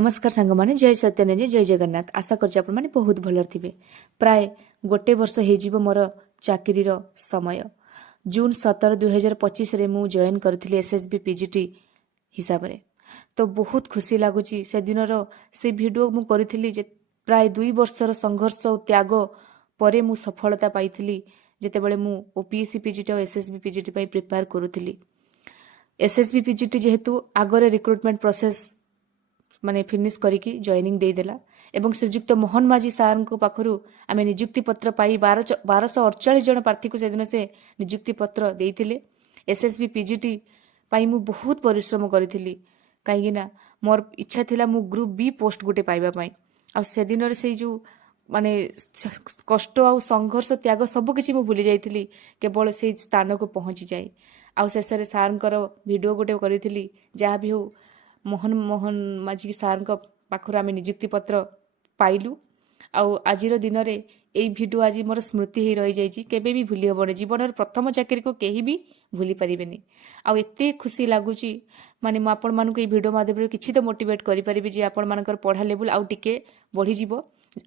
नमस्कार सांग माने जय सत्यानंद जय जगन्नाथ आशा कर बहुत भल थे प्राय गोटे वर्ष हो मोर चाकरी समय जून 17 2025 मु जॉइन करी एसएसबी पीजीटी हिसाब रे तो बहुत खुशी लगुच से दिन से भिडियो मु करी प्राय 2 वर्षर संघर्ष और त्याग पर मु सफलता पाई जितेबाला मु ओपीएससी पीजीटी और एसएसबी पीजीटी प्रिपेयर करुली एसएसबी पीजीटी जेहेतु आगरे रिक्रुटमेंट प्रोसेस माने फिनिश करिकी जॉइनिंग देदेला एवं श्रीजुक्त मोहन माझी सार को पाखरु आमे नियुक्ति पत्र पाई 1248 जन प्रार्थी को सेदिन से नियुक्ति पत्र देइथिले एसएसबी पीजीटी पाई मु बहुत परिश्रम करिथिली काहेकि ना मोर इच्छा थिला मु ग्रुप बी पोस्ट गोटे पाइबा पाई आ सेदिन रे से जो माने कष्ट आ संघर्ष त्याग सब किछि मु भूली जाइथिली केवल से स्थान को पहुंची जाई आ शेषरे सारंकर वीडियो गोटे करिथिली जहा भी हो मोहन मोहन माझी सार पाखर आम नियुक्ति पत्र पाइलु आजिर दिन में यही भिडियो आज मोर स्मृति हो रही जाइए केबे भी भूली हेबनी जीवन प्रथम चाकरी को कहीं भी भूली पारे आते खुशी लगुच माने आपण मानक भिडियो माध्यम किसी तो मोटिवेट करें जे आपण मानकर पढ़ा लेवल आउ टिके बढ़ीज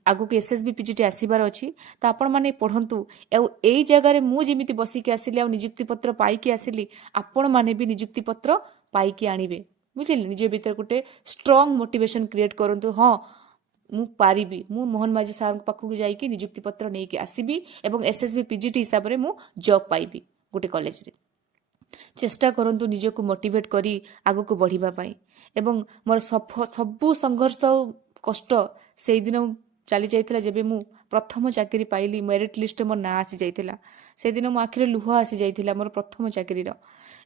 आगु को एसएसबी पीजीटी आसबार अच्छी तो आपण मैंने पढ़ंतु यही जगार मुझे बसिक आसिली आ नियुक्ति पत्र पाइकी आसिली आपण मैंने भी नियुक्ति पत्र पाइकी आणवे बुझिले निज भीतर गोटे स्ट्रॉन्ग मोटिवेशन क्रिएट करंतु हाँ मु पारिबी मु मोहन माझी सार पाखक जाइए नियुक्ति पत्र नहीं कि आसबि एवं एसएसबी पीजीटी हिसाब से मु जॉब पाइबी गोटे कॉलेज रे चेष्टा करंतु निज को मोटिवेट करी आगो को बढ़िबा पाई एवं मोर सबु संघर्ष कष्ट से दिन चली जाइतिला जेबे मु प्रथम चाकरी पाइली मेरिट लिस्ट मोर ना आसी जाइतिला से दिन मो आखिरे लुह आसी जाइतिला मोर प्रथम चाकरी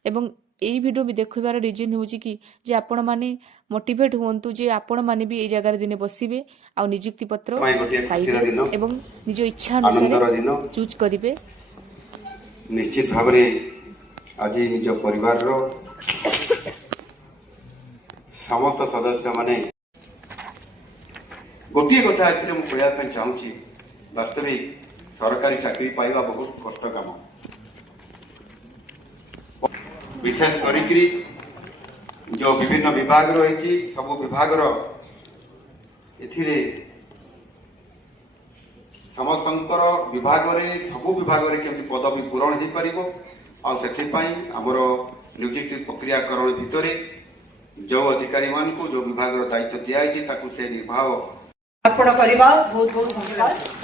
एवं यही भिडियो भी देखबार रिजन हूँ कि जे आपण माने मोटिवेट हुंतु जे आपण माने भी ए जगह दिने बसिबे आ नियुक्ति पत्र पाइबे एवं निज इच्छा अनुसार चूज करिवे। निश्चित भाव आज निज परिवार रो समस्त सदस्य माने गोटे कथा एक्चुअली मुझे कहना चाहूँगी वास्तविक सरकारी चाकरी पाइबा बहुत कष्ट काम विशेष करी जो विभिन्न विभाग रही सब विभाग समस्त विभाग सब विभाग केमती पदवी पूरण हो पार आमर नियुक्ति प्रक्रियाकरण भितर जो अधिकारी मान को जो विभाग दायित्व दिखाई से निर्वाह अर्पण करवा बहुत बहुत धन्यवाद।